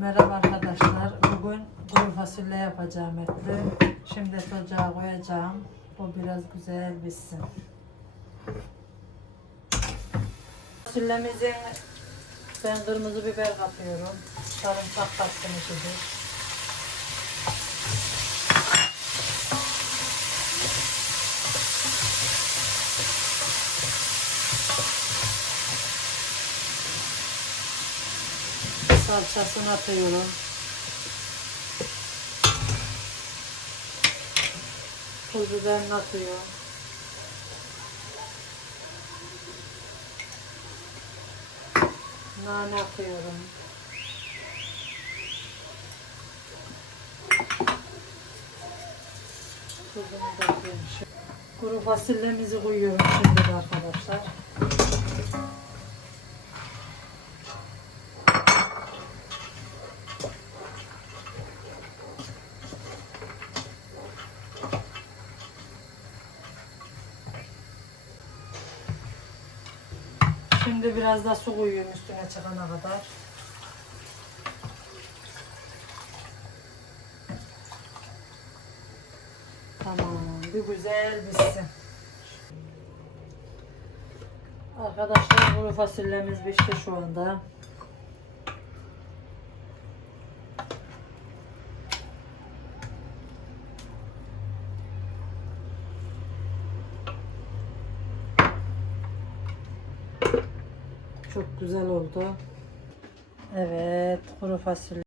Merhaba arkadaşlar. Bugün kuru fasulye yapacağım etli. Şimdi ocağa koyacağım. Bu biraz güzel pişsin. Fasulyemizi ben kırmızı biber katıyorum. Sarımsak kattım içinde. Salçasını atıyorum. Pul biberini atıyorum. Nane atıyorum. Tuzunu da atıyorum. Kuru fasulyemizi koyuyorum şimdi arkadaşlar. Şimdi biraz da su koyuyorum üstüne çıkana kadar. Tamam, bir güzel pişsin. Arkadaşlar kuru fasulyemiz pişti şu anda. Çok güzel oldu. Evet, kuru fasulye.